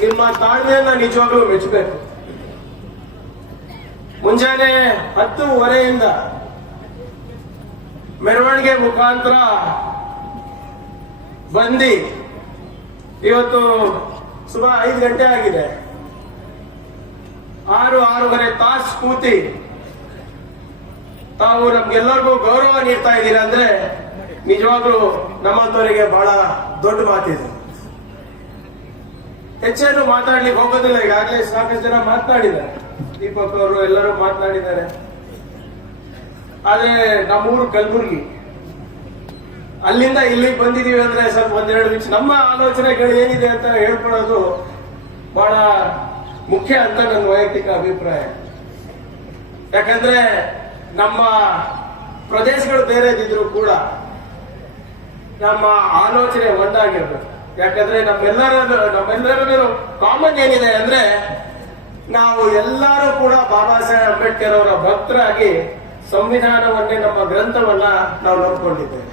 ನಿಮ್ಮ ತಾಳ್ಮೆಯನ್ನ ನಿಜವಾಗ್ಲೂ ಮೆಚ್ಚಬೇಕು ಮುಂಜಾನೆ ಹತ್ತುವರೆಯಿಂದ ಮೆರವಣಿಗೆ ಮುಖಾಂತರ ಬಂದಿ. ಇವತ್ತು ಸುಮಾರು ಐದು ಗಂಟೆ ಆಗಿದೆ. ಆರು, ಆರೂವರೆ ತಾಸು ಕೂತಿ ತಾವು ನಮ್ಗೆಲ್ಲರಿಗೂ ಗೌರವ ನೀಡ್ತಾ ಇದ್ದೀರಾ ಅಂದ್ರೆ ನಿಜವಾಗ್ಲೂ ನಮ್ಮಂತವರಿಗೆ ಬಹಳ ದೊಡ್ಡ ಮಾತಿದೆ. ಹೆಚ್ಚೇನು ಮಾತಾಡ್ಲಿಕ್ಕೆ ಹೋಗೋದಿಲ್ಲ. ಈಗಾಗಲೇ ಸಾಕಷ್ಟು ಜನ ಮಾತನಾಡಿದ್ದಾರೆ ದೀಪಕ್ ಅವರು ಎಲ್ಲರೂ ಮಾತನಾಡಿದ್ದಾರೆ ಆದ್ರೆ ನಮ್ಮೂರು ಕಲ್ಬುರ್ಗಿ, ಅಲ್ಲಿಂದ ಇಲ್ಲಿಗೆ ಬಂದಿದೀವಿ ಅಂದ್ರೆ ಸ್ವಲ್ಪ ಒಂದೆರಡು ನಿಮಿಷ. ನಮ್ಮ ಆಲೋಚನೆಗಳು ಏನಿದೆ ಅಂತ ಹೇಳ್ಕೊಳ್ಳೋದು ಬಹಳ ಮುಖ್ಯ ಅಂತ ನನ್ನ ವೈಯಕ್ತಿಕ ಅಭಿಪ್ರಾಯ. ಯಾಕಂದ್ರೆ ನಮ್ಮ ಪ್ರದೇಶಗಳು ಬೇರೆದಿದ್ರು ಕೂಡ ನಮ್ಮ ಆಲೋಚನೆ ಒಂದಾಗಿರ್ಬೇಕು. ಯಾಕಂದ್ರೆ ನಮ್ಮೆಲ್ಲರ ನಮ್ಮೆಲ್ಲರಿಗೂ ಕಾಮನ್ ಏನಿದೆ ಅಂದ್ರೆ ನಾವು ಎಲ್ಲರೂ ಕೂಡ ಬಾಬಾ ಸಾಹೇಬ್ ಅಂಬೇಡ್ಕರ್ ಅವರ ಭಕ್ತರಾಗಿ ಸಂವಿಧಾನವನ್ನೇ ನಮ್ಮ ಗ್ರಂಥವನ್ನ ನಾವು ನೋಡ್ಕೊಂಡಿದ್ದೇವೆ.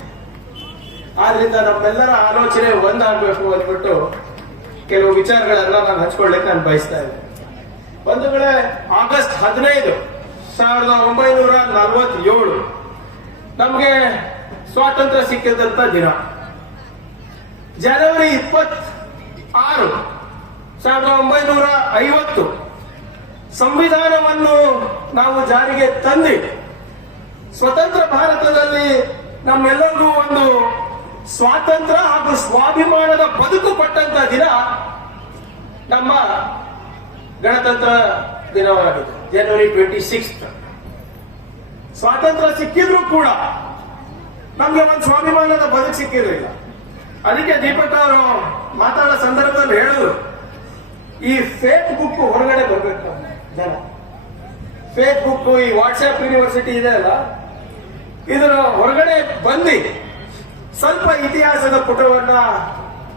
ಆದ್ರಿಂದ ನಮ್ಮೆಲ್ಲರ ಆಲೋಚನೆ ಒಂದಾಗಬೇಕು ಅಂದ್ಬಿಟ್ಟು ಕೆಲವು ವಿಚಾರಗಳನ್ನ ನಾನು ಹಂಚ್ಕೊಳ್ಳಿಕ್ಕೆ ನಾನು ಬಯಸ್ತಾ ಒಂದು ವೇಳೆ ಆಗಸ್ಟ್ ಹದಿನೈದು ಸಾವಿರದ ಒಂಬೈನೂರ ನಲವತ್ತೇಳು ನಮಗೆ ಸ್ವಾತಂತ್ರ್ಯ ಸಿಕ್ಕಿದಂತ ದಿನ. ಜನವರಿ ಇಪ್ಪತ್ ಆರು ಸಾವಿರದ ಒಂಬೈನೂರ ಐವತ್ತು. ಸಂವಿಧಾನವನ್ನು ನಾವು ಜಾರಿಗೆ ತಂದಿ ಸ್ವತಂತ್ರ ಭಾರತದಲ್ಲಿ ನಮ್ಮೆಲ್ಲರಿಗೂ ಒಂದು ಸ್ವಾತಂತ್ರ್ಯ ಹಾಗೂ ಸ್ವಾಭಿಮಾನದ ಬದುಕು ಕೊಟ್ಟಂತ ದಿನ ನಮ್ಮ ಗಣತಂತ್ರ ದಿನವಾಗಿದೆ, ಜನವರಿ ಟ್ವೆಂಟಿ ಸಿಕ್ಸ್ತ್. ಸ್ವಾತಂತ್ರ್ಯ ಸಿಕ್ಕಿದ್ರೂ ಕೂಡ ನಮ್ಗೆ ಒಂದು ಸ್ವಾಭಿಮಾನದ ಬದುಕು ಸಿಕ್ಕಿರಲಿಲ್ಲ. ಅದಕ್ಕೆ ದೀಪಕ್ ಅವರು ಮಾತಾಡೋ ಸಂದರ್ಭದಲ್ಲಿ ಹೇಳಿದ್ರು ಈ ಫೇಕ್ ಬುಕ್ ಹೊರಗಡೆ ಬರ್ಬೇಕು ಜನ. ಫೇಕ್ ಬುಕ್ ಈ ವಾಟ್ಸ್ಆಪ್ ಯೂನಿವರ್ಸಿಟಿ ಇದೆ ಅಲ್ಲ? ಇದರ ಹೊರಗಡೆ ಬಂದು ಸ್ವಲ್ಪ ಇತಿಹಾಸದ ಪುಟವನ್ನ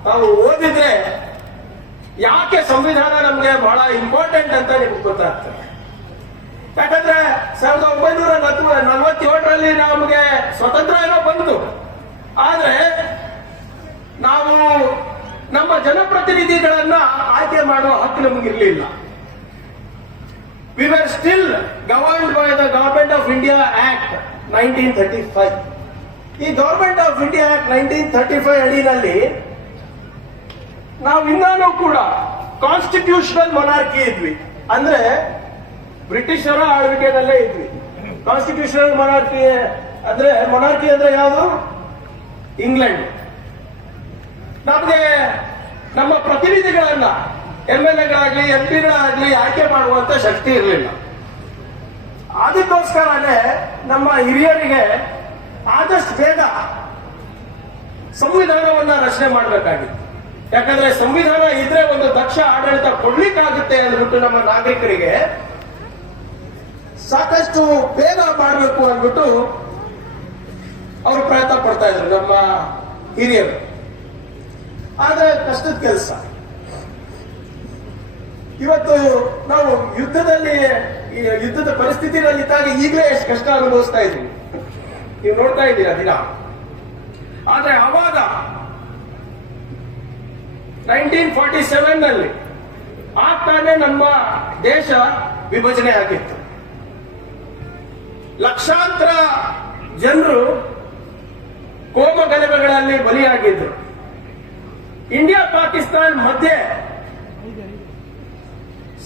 ನಾವು ಓದಿದ್ರೆ ಯಾಕೆ ಸಂವಿಧಾನ ನಮಗೆ ಬಹಳ ಇಂಪಾರ್ಟೆಂಟ್ ಅಂತ ನಿಮ್ಗೆ ಗೊತ್ತಾಗ್ತದೆ. ಯಾಕಂದ್ರೆ ಸಾವಿರದ ಒಂಬೈನೂರ ನಲವತ್ತೇಳರಲ್ಲಿ ನಮಗೆ ಸ್ವತಂತ್ರ ಏನೋ ಬಂತು. ಆದ್ರೆ ನಾವು ನಮ್ಮ ಜನಪ್ರತಿನಿಧಿಗಳನ್ನ ಆಯ್ಕೆ ಮಾಡುವ ಹಕ್ಕು ನಮಗಿರ್ಲಿಲ್ಲ. We were still governed by the government of India act nineteen thirty five ಈ government of India act nineteen thirty five ಅಡಿನಲ್ಲಿ ನಾವು ಇನ್ನೂ ಕೂಡ ಕಾನ್ಸ್ಟಿಟ್ಯೂಷನಲ್ ಮೊನಾರ್ಕಿ ಇದ್ವಿ. ಅಂದ್ರೆ ಬ್ರಿಟಿಷರ ಆಳ್ವಿಕೆಯಲ್ಲೇ ಇದ್ವಿ. ಕಾನ್ಸ್ಟಿಟ್ಯೂಷನಲ್ ಮೊನಾರ್ಕಿ ಅಂದ್ರೆ ಮೊನಾರ್ಕಿ ಅಂದ್ರೆ ಯಾವುದು? ಇಂಗ್ಲೆಂಡ್ ನಮಗೆ ನಮ್ಮ ಪ್ರತಿನಿಧಿಗಳನ್ನ ಎಂ ಎಲ್ ಎಗಳಾಗ್ಲಿ, ಎಂ ಪಿಗಳಾಗ್ಲಿ ಆಯ್ಕೆ ಮಾಡುವಂತ ಶಕ್ತಿ ಇರಲಿಲ್ಲ. ಅದಕ್ಕೋಸ್ಕರನೇ ನಮ್ಮ ಹಿರಿಯರಿಗೆ ಆದಷ್ಟು ಬೇಗ ಸಂವಿಧಾನವನ್ನ ರಚನೆ ಮಾಡಬೇಕಾಗಿತ್ತು. ಯಾಕಂದ್ರೆ ಸಂವಿಧಾನ ಇದ್ರೆ ಒಂದು ದಕ್ಷ ಆಡಳಿತ ಕೊಡ್ಲಿಕ್ಕಾಗುತ್ತೆ ಅಂದ್ಬಿಟ್ಟು ನಮ್ಮ ನಾಗರಿಕರಿಗೆ ಸಾಕಷ್ಟು ಬೇಗ ಮಾಡಬೇಕು ಅಂದ್ಬಿಟ್ಟು ಅವರು ಪ್ರಯತ್ನ ಪಡ್ತಾ ಇದ್ರು ನಮ್ಮ ಹಿರಿಯರು. ಆದ್ರೆ ಕಷ್ಟದ ಕೆಲಸ. ಇವತ್ತು ನಾವು ಯುದ್ಧದಲ್ಲಿ ಯುದ್ಧದ ಪರಿಸ್ಥಿತಿನಲ್ಲಿ ಇದ್ದಾಗ ಈಗಲೇ ಎಷ್ಟು ಕಷ್ಟ ಅನುಭವಿಸ್ತಾ ಇದ್ವಿ. ನೀವು ನೋಡ್ತಾ ಇದ್ದೀರಾ ದಿನ? ಆದ್ರೆ ಅವಾಗ ನೈನ್ಟೀನ್ ಫಾರ್ಟಿ ಸೆವೆನ್ನಲ್ಲಿ ಆಗ್ತಾನೆ ನಮ್ಮ ದೇಶ ವಿಭಜನೆ ಆಗಿತ್ತು. ಲಕ್ಷಾಂತರ ಜನರು ಕೋಮ ಗಲಭೆಗಳಲ್ಲಿ ಬಲಿಯಾಗಿದ್ರು. ಇಂಡಿಯಾ ಪಾಕಿಸ್ತಾನ ಮಧ್ಯೆ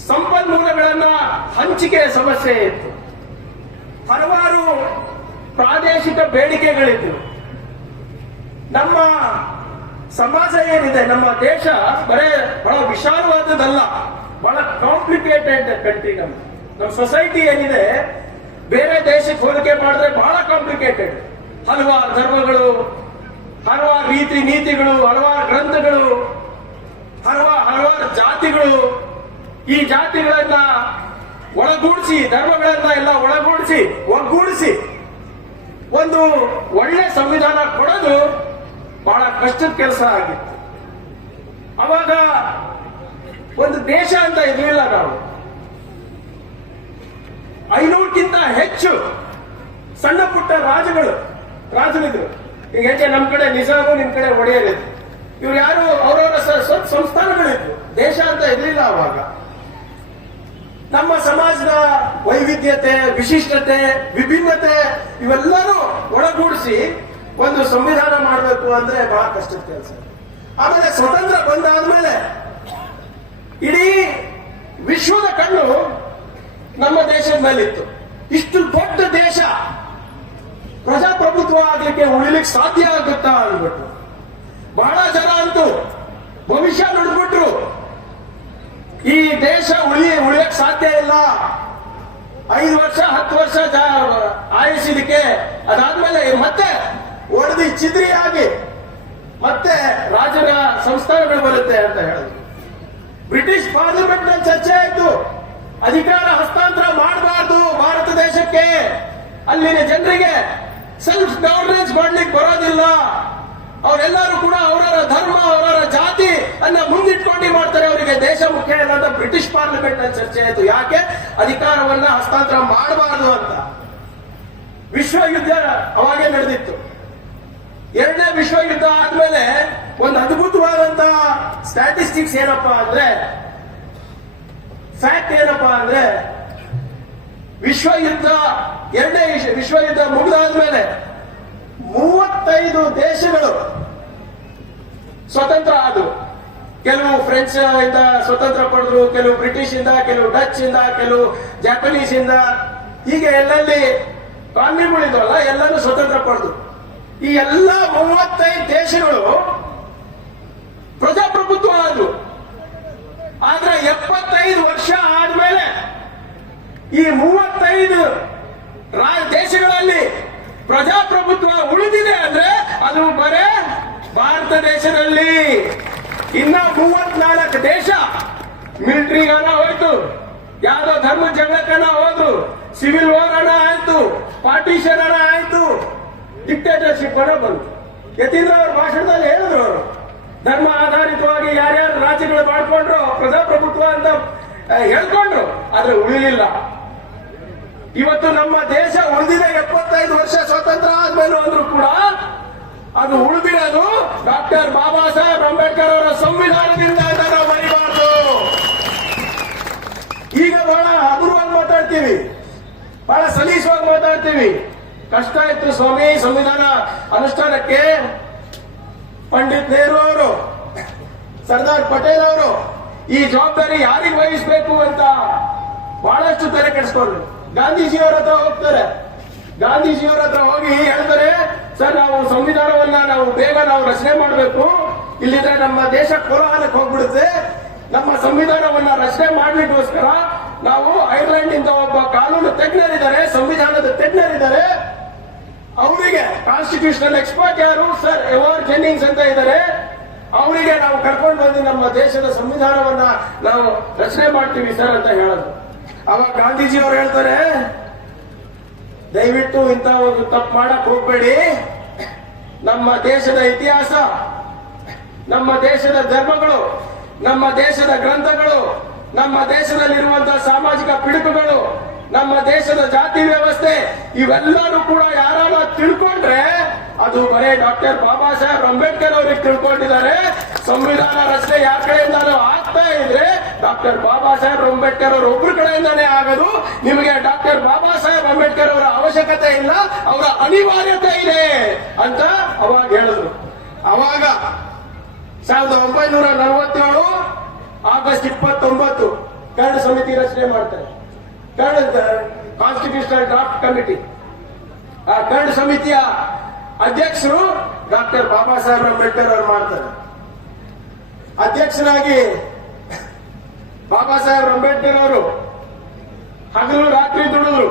ಸಂಪನ್ಮೂಲಗಳನ್ನ ಹಂಚಿಕೆ ಸಮಸ್ಯೆ ಇತ್ತು. ಹಲವಾರು ಪ್ರಾದೇಶಿಕ ಬೇಡಿಕೆಗಳಿದ್ದವು ನಮ್ಮ ಸಮಾಜ ಏನಿದೆ, ನಮ್ಮ ದೇಶ ಬರೇ ಬಹಳ ವಿಶಾಲವಾದದ್ದಲ್ಲ, ಬಹಳ ಕಾಂಪ್ಲಿಕೇಟೆಡ್ ಕಂಟ್ರಿ ನಮ್ಮ ನಮ್ಮ ಸೊಸೈಟಿ ಏನಿದೆ, ಬೇರೆ ದೇಶಕ್ಕೆ ಹೋಲಿಕೆ ಮಾಡಿದ್ರೆ ಬಹಳ ಕಾಂಪ್ಲಿಕೇಟೆಡ್. ಹಲವಾರು ಧರ್ಮಗಳು ಹಲವಾರು ರೀತಿ ನೀತಿಗಳು, ಹಲವಾರು ಗ್ರಂಥಗಳು, ಹಲವಾರು ಹಲವಾರು ಜಾತಿಗಳು, ಈ ಜಾತಿಗಳನ್ನ ಒಳಗೂಡಿಸಿ, ಧರ್ಮಗಳನ್ನ ಎಲ್ಲ ಒಳಗೂಡಿಸಿ, ಒಗ್ಗೂಡಿಸಿ ಒಂದು ಒಳ್ಳೆ ಸಂವಿಧಾನ ಕೊಡೋದು ಬಹಳ ಕಷ್ಟದ ಕೆಲಸ ಆಗಿತ್ತು. ಅವಾಗ ಒಂದು ದೇಶ ಅಂತ ಇರಲಿಲ್ಲ ನಾವು. ಐನೂರಕ್ಕಿಂತ ಹೆಚ್ಚು ಸಣ್ಣ ಪುಟ್ಟ ರಾಜಗಳು ರಾಜರಿದ್ರು ಈಗ ಹೆಚ್ಚೆ ನಮ್ ಕಡೆ ನಿಜಾಮು ನಿಮ್ ಕಡೆ ಒಡೆಯರಿದ್ರು ಇವ್ರು ಯಾರು? ಅವರವರ ಸ್ವಂತ ಸಂಸ್ಥಾನಗಳಿದ್ರು ದೇಶ ಅಂತ ಇರಲಿಲ್ಲ ಅವಾಗ. ನಮ್ಮ ಸಮಾಜದ ವೈವಿಧ್ಯತೆ, ವಿಶಿಷ್ಟತೆ, ವಿಭಿನ್ನತೆ ಇವೆಲ್ಲನೂ ಒಳಗೂಡಿಸಿ ಒಂದು ಸಂವಿಧಾನ ಮಾಡಬೇಕು ಅಂದ್ರೆ ಬಹಳ ಕಷ್ಟದ ಕೆಲಸ. ಆಮೇಲೆ ಸ್ವತಂತ್ರ ಬಂದಾದ್ಮೇಲೆ ಇಡೀ ವಿಶ್ವದ ಕಣ್ಣು ನಮ್ಮ ದೇಶದ ಮೇಲಿತ್ತು. ಇಷ್ಟು ದೊಡ್ಡ ದೇಶ ಪ್ರಜಾಪ್ರಭುತ್ವ ಆಗ್ಲಿಕ್ಕೆ ಉಳಿಲಿಕ್ಕೆ ಸಾಧ್ಯ ಆಗುತ್ತಾ ಅಂದ್ಬಿಟ್ರು. ಬಹಳ ಜನ ಅಂತೂ ಭವಿಷ್ಯ ನುಡಿದ್ಬಿಟ್ರು. ಈ ದೇಶ ಉಳಿ, ಉಳಿಯಕ್ ಸಾಧ್ಯ ಇಲ್ಲ. ಐದು ವರ್ಷ, ಹತ್ತು ವರ್ಷ ಆಯಿಸಿದಕ್ಕೆ ಅದಾದ್ಮೇಲೆ ಮತ್ತೆ ಒಡೆದು ಚಿದ್ರಿಯಾಗಿ ಮತ್ತೆ ರಾಜರ ಸಂಸ್ಥಾನಗಳು ಬರುತ್ತೆ ಅಂತ ಹೇಳಿದ್ರು. ಬ್ರಿಟಿಷ್ ಪಾರ್ಲಿಮೆಂಟ್ನಲ್ಲಿ ಚರ್ಚೆ ಆಯ್ತು. ಅಧಿಕಾರ ಹಸ್ತಾಂತರ ಮಾಡಬಾರ್ದು. ಭಾರತ ದೇಶಕ್ಕೆ, ಅಲ್ಲಿನ ಜನರಿಗೆ ಸೆಲ್ಫ್ ಗವರ್ನೆನ್ಸ್ ಮಾಡ್ಲಿಕ್ಕೆ ಬರೋದಿಲ್ಲ. ಅವರೆಲ್ಲರೂ ಕೂಡ ಅವರವರ ಧರ್ಮ, ಅವರವರ ಜಾತಿ ಅನ್ನ ಮುಂದಿಟ್ಕೊಂಡು ಮಾಡ್ತಾರೆ ಅವರಿಗೆ ದೇಶ ಮುಖ್ಯ ಅಂತ ಬ್ರಿಟಿಷ್ ಪಾರ್ಲಿಮೆಂಟ್ನಲ್ಲಿ ಚರ್ಚೆ ಆಯಿತು. ಯಾಕೆ? ಅಧಿಕಾರವನ್ನ ಹಸ್ತಾಂತರ ಮಾಡಬಾರದು ಅಂತ. ವಿಶ್ವ ಯುದ್ಧ ಅವಾಗೇ ನಡೆದಿತ್ತು. ಎರಡನೇ ವಿಶ್ವ ಯುದ್ಧ ಆದ್ಮೇಲೆ ಒಂದು ಅದ್ಭುತವಾದಂತಹ ಸ್ಟ್ಯಾಟಿಸ್ಟಿಕ್ಸ್ ಏನಪ್ಪಾ ಅಂದ್ರೆ ಫ್ಯಾಕ್ಟ್ ಏನಪ್ಪಾ ಅಂದ್ರೆ ವಿಶ್ವ ಯುದ್ಧ ಎರಡನೇ ವಿಶ್ವ- ವಿಶ್ವಯುದ್ಧ ಮುಗಿದಾದ ಮೇಲೆ ಮೂವತ್ತೈದು ದೇಶಗಳು ಸ್ವತಂತ್ರ ಆದವು. ಕೆಲವು ಫ್ರೆಂಚ್ ಇಂದ ಸ್ವತಂತ್ರ ಪಡೆದ್ರು, ಕೆಲವು ಬ್ರಿಟಿಷ್ ಇಂದ, ಕೆಲವು ಡಚ್ ಇಂದ, ಕೆಲವು ಜಪನೀಸ್ ಇಂದ. ಹೀಗೆ ಎಲ್ಲಲ್ಲಿ ಕಾಲನಿಗಳಿದ್ವಲ್ಲ ಎಲ್ಲರೂ ಸ್ವತಂತ್ರ ಪಡೆದು ಈ ಎಲ್ಲ ಮೂವತ್ತೈದು ದೇಶಗಳು ಪ್ರಜಾಪ್ರಭುತ್ವ ಆದ್ರು ಆದ್ರೆ ಎಪ್ಪತ್ತೈದು ವರ್ಷ ಆದ್ಮೇಲೆ ಈ ಮೂವತ್ತೈದು ರಾ- ದೇಶಗಳಲ್ಲಿ ಪ್ರಜಾಪ್ರಭುತ್ವ ಉಳಿದಿದೆ ಅಂದ್ರೆ ಅದು ಬರೇ ಭಾರತ ದೇಶದಲ್ಲಿ ಇನ್ನ ಮೂವತ್ನಾಲ್ಕು ದೇಶ ಮಿಲಿಟರಿಗಾನ ಹೋಯ್ತು. ಯಾವ್ದೋ ಧರ್ಮ ಜಗಳಕ್ಕನ ಹೋದ್ರು. ಸಿವಿಲ್ ವಾರ್ ಅನ್ನ ಆಯ್ತು. ಪಾರ್ಟಿಷನ್ ಅನ್ನ ಆಯ್ತು. ಡಿಕ್ಟೇಟರ್ಶಿಪ್ ಅನ್ನ ಬಂತು. ಯತೀಂದ್ರ ಅವ್ರ ಭಾಷಣದಲ್ಲಿ ಹೇಳಿದ್ರು ಅವರು. ಧರ್ಮ ಆಧಾರಿತವಾಗಿ ಯಾರ್ಯಾರು ರಾಜ್ಯಗಳು ಮಾಡ್ಕೊಂಡ್ರು, ಪ್ರಜಾಪ್ರಭುತ್ವ ಅಂತ ಹೇಳ್ಕೊಂಡ್ರು. ಆದ್ರೆ ಉಳಿಲಿಲ್ಲ. ಇವತ್ತು ನಮ್ಮ ದೇಶ ಉಳಿದಿದೆ ಎಪ್ಪತ್ತೈದು ವರ್ಷ ಸ್ವತಂತ್ರ ಆದ್ಮೇಲೆ ಅಂದ್ರೂ ಕೂಡ ಅದು ಉಳಿದಿರೋದು ಡಾಕ್ಟರ್ ಬಾಬಾ ಸಾಹೇಬ್ ಅಂಬೇಡ್ಕರ್ ಅವರ ಸಂವಿಧಾನದಿಂದ ನಾವು ಮರಿಬಾರ್ದು. ಈಗ ಬಹಳ ಹಗುರವಾಗಿ ಮಾತಾಡ್ತೀವಿ. ಬಹಳ ಸಲೀಸವಾಗಿ ಮಾತಾಡ್ತೀವಿ. ಕಷ್ಟ ಇತ್ತು ಸ್ವಾಮಿ ಸಂವಿಧಾನ ಅನುಷ್ಠಾನಕ್ಕೆ. ಪಂಡಿತ್ ನೆಹರು ಅವರು, ಸರ್ದಾರ್ ಪಟೇಲ್ ಅವರು, ಈ ಜವಾಬ್ದಾರಿ ಯಾರಿಗೆ ವಹಿಸಬೇಕು ಅಂತ ಬಹಳಷ್ಟು ತಲೆ ಕೆಡಿಸ್ಕೊಂಡ್ರು. ಗಾಂಧೀಜಿಯವರ ಹತ್ರ ಹೋಗ್ತಾರೆ. ಗಾಂಧೀಜಿಯವರ ಹತ್ರ ಹೋಗಿ ಹೇಳ್ತಾರೆ ಸರ್, ನಾವು ಸಂವಿಧಾನವನ್ನ ನಾವು ಬೇಗ ನಾವು ರಚನೆ ಮಾಡಬೇಕು. ಇಲ್ಲಿದ್ರೆ ನಮ್ಮ ದೇಶ ಕೋಲಾಹಲಕ್ಕೆ ಹೋಗ್ಬಿಡುತ್ತೆ. ನಮ್ಮ ಸಂವಿಧಾನವನ್ನ ರಚನೆ ಮಾಡ್ಲಿಕ್ಕೋಸ್ಕರ ನಾವು ಐರ್ಲೆಂಡ್ ಇಂದ ಒಬ್ಬ ಕಾನೂನು ತಜ್ಞರಿದ್ದಾರೆ, ಸಂವಿಧಾನದ ತಜ್ಞರಿದ್ದಾರೆ. ಅವರಿಗೆ ಕಾನ್ಸ್ಟಿಟ್ಯೂಷನಲ್ ಎಕ್ಸ್ಪರ್ಟ್ ಯಾರು? ಸರ್ ಎವರ್ ಜೆನ್ನಿಂಗ್ಸ್ ಅಂತ ಇದ್ದಾರೆ. ಅವರಿಗೆ ನಾವು ಕರ್ಕೊಂಡು ಬಂದು ನಮ್ಮ ದೇಶದ ಸಂವಿಧಾನವನ್ನ ನಾವು ರಚನೆ ಮಾಡ್ತೀವಿ ಸರ್ ಅಂತ ಹೇಳೋದು. ಅವಾಗ ಗಾಂಧೀಜಿ ಅವರು ಹೇಳ್ತಾರೆ ದಯವಿಟ್ಟು ಇಂಥ ಒಂದು ತಪ್ಪು ಮಾಡಕ್ ಹೋಗ್ಬೇಡಿ. ನಮ್ಮ ದೇಶದ ಇತಿಹಾಸ, ನಮ್ಮ ದೇಶದ ಧರ್ಮಗಳು, ನಮ್ಮ ದೇಶದ ಗ್ರಂಥಗಳು, ನಮ್ಮ ದೇಶದಲ್ಲಿರುವಂತಹ ಸಾಮಾಜಿಕ ಪಿಡುಕುಗಳು, ನಮ್ಮ ದೇಶದ ಜಾತಿ ವ್ಯವಸ್ಥೆ, ಇವೆಲ್ಲರೂ ಕೂಡ ಯಾರನ್ನ ತಿಳ್ಕೊಂಡ್ರೆ ಅದು ಬರೇ ಡಾಕ್ಟರ್ ಬಾಬಾ ಸಾಹೇಬ್ ಅಂಬೇಡ್ಕರ್ ಅವ್ರಿಗೆ ತಿಳ್ಕೊಂಡಿದ್ದಾರೆ. ಸಂವಿಧಾನ ರಚನೆ ಯಾರ ಕಡೆಯಿಂದ ಆಗ್ತಾ ಇದ್ರೆ ಡಾಕ್ಟರ್ ಬಾಬಾ ಸಾಹೇಬ್ ಅಂಬೇಡ್ಕರ್ ಅವ್ರ ಒಬ್ಬರ ಕಡೆಯಿಂದಾನೇ ಆಗೋದು. ನಿಮಗೆ ಡಾಕ್ಟರ್ ಬಾಬಾ ಸಾಹೇಬ್ ಅಂಬೇಡ್ಕರ್ ಅವರ ಅವಶ್ಯಕತೆ ಇಲ್ಲ, ಅವರ ಅನಿವಾರ್ಯತೆ ಇದೆ ಅಂತ ಅವಾಗ ಹೇಳಿದ್ರು. ಅವಾಗ ಸಾವಿರದ ಒಂಬೈನೂರ ನಲವತ್ತೇಳು ಆಗಸ್ಟ್ ಇಪ್ಪತ್ತೊಂಬತ್ತು ಕರಡು ಸಮಿತಿ ರಚನೆ ಮಾಡ್ತಾರೆ. ಕರಡು ಕಾನ್ಸ್ಟಿಟ್ಯೂಷನಲ್ ಡ್ರಾಫ್ಟ್ ಕಮಿಟಿ ಆ ಕರಡು ಸಮಿತಿಯ ಅಧ್ಯಕ್ಷರು ಡಾಕ್ಟರ್ ಬಾಬಾ ಸಾಹೇಬ್ ಅಂಬೇಡ್ಕರ್ ಅವರು ಮಾಡ್ತಾರೆ. ಅಧ್ಯಕ್ಷರಾಗಿ ಬಾಬಾ ಸಾಹೇಬ್ ಅಂಬೇಡ್ಕರ್ ಅವರು ಹಗಲು ರಾತ್ರಿ ದುಡಿದ್ರು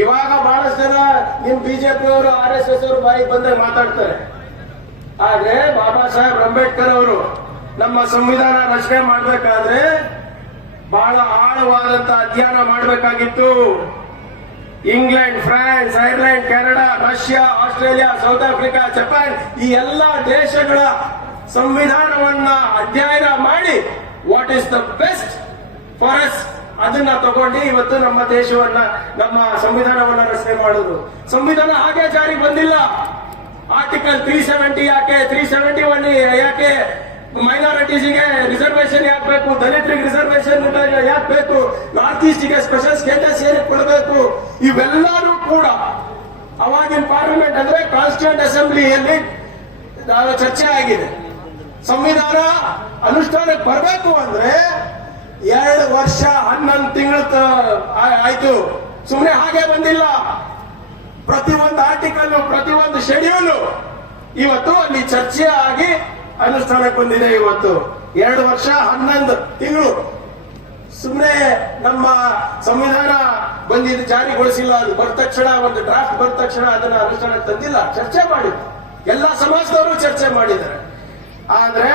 ಇವಾಗ ಬಹಳಷ್ಟು ಜನ ನಿಮ್ ಬಿಜೆಪಿ ಅವರು ಆರ್ ಎಸ್ ಎಸ್ ಅವರು ಬಾಯಿಗೆ ಬಂದಾಗ ಮಾತಾಡ್ತಾರೆ. ಆದ್ರೆ ಬಾಬಾ ಸಾಹೇಬ್ ಅಂಬೇಡ್ಕರ್ ಅವರು ನಮ್ಮ ಸಂವಿಧಾನ ರಚನೆ ಮಾಡಬೇಕಾದ್ರೆ ಬಹಳ ಆಳವಾದಂತ ಅಧ್ಯಯನ ಮಾಡಬೇಕಾಗಿತ್ತು. England, France, Ireland, Canada, Russia, Australia, South Africa, Japan ಈ ಎಲ್ಲ ದೇಶಗಳ ಸಂವಿಧಾನವನ್ನ ಅಧ್ಯಯನ ಮಾಡಿ what is the best for us ಅದನ್ನ ತಗೊಂಡು ಇವತ್ತು ನಮ್ಮ ದೇಶವನ್ನ, ನಮ್ಮ ಸಂವಿಧಾನವನ್ನ ರಚನೆ ಮಾಡುದು. ಸಂವಿಧಾನ ಹಾಗೆ ಜಾರಿಗೆ ಬಂದಿಲ್ಲ. ಆರ್ಟಿಕಲ್ ತ್ರೀ ಸೆವೆಂಟಿ ಯಾಕೆ? ತ್ರೀ ಸೆವೆಂಟಿ ಒನ್ ಯಾಕೆ? ಮೈನಾರಿಟೀಸ್ಗೆ ರಿಸರ್ವೇಶನ್ ಯಾಕೆ ಬೇಕು? ದಲಿತರಿಗೆ ರಿಸರ್ವೇಶನ್ ಯಾಕೆ ಬೇಕು? ನಾರ್ತ್ ಈಸ್ಟ್ಗೆ ಸ್ಪೆಷಲ್ ಸ್ಟೇಟಸ್ ಏನಕ್ಕೆ ಕೊಡಬೇಕು? ಇವೆಲ್ಲರೂ ಕೂಡ ಅವಾಗಿನ ಪಾರ್ಲಿಮೆಂಟ್ ಅಂದ್ರೆ ಕಾನ್ಸ್ಟಿಟ್ಯೂಂಟ್ ಅಸೆಂಬ್ಲಿಯಲ್ಲಿ ಚರ್ಚೆ ಆಗಿದೆ. ಸಂವಿಧಾನ ಅನುಷ್ಠಾನಕ್ಕೆ ಬರಬೇಕು ಅಂದ್ರೆ ಎರಡು ವರ್ಷ ಹನ್ನೊಂದು ತಿಂಗಳ ಆಯ್ತು. ಸುಮ್ಮನೆ ಹಾಗೆ ಬಂದಿಲ್ಲ. ಪ್ರತಿಯೊಂದು ಆರ್ಟಿಕಲ್ ಒಂದು ಶೆಡ್ಯೂಲ್ ಇವತ್ತು ಅಲ್ಲಿ ಚರ್ಚೆ ಆಗಿ ಅನುಷ್ಠಾನಕ್ಕೆ ಬಂದಿದೆ ಇವತ್ತು. ಎರಡು ವರ್ಷ, ಹನ್ನೊಂದು ತಿಂಗಳು. ಸುಮ್ಮನೆ ನಮ್ಮ ಸಂವಿಧಾನ ಬಂದಿದ್ದು ಜಾರಿಗೊಳಿಸಿಲ್ಲ, ಅದು ಬಂದ ತಕ್ಷಣ, ಒಂದು ಡ್ರಾಫ್ಟ್ ಬಂದ ತಕ್ಷಣ ಅದನ್ನ ಅನುಷ್ಠಾನಕ್ಕೆ ತಂದಿಲ್ಲ. ಚರ್ಚೆ ಮಾಡಿದ್ರು ಎಲ್ಲ ಸಮಾಜದವರು ಚರ್ಚೆ ಮಾಡಿದ್ದಾರೆ. ಆದ್ರೆ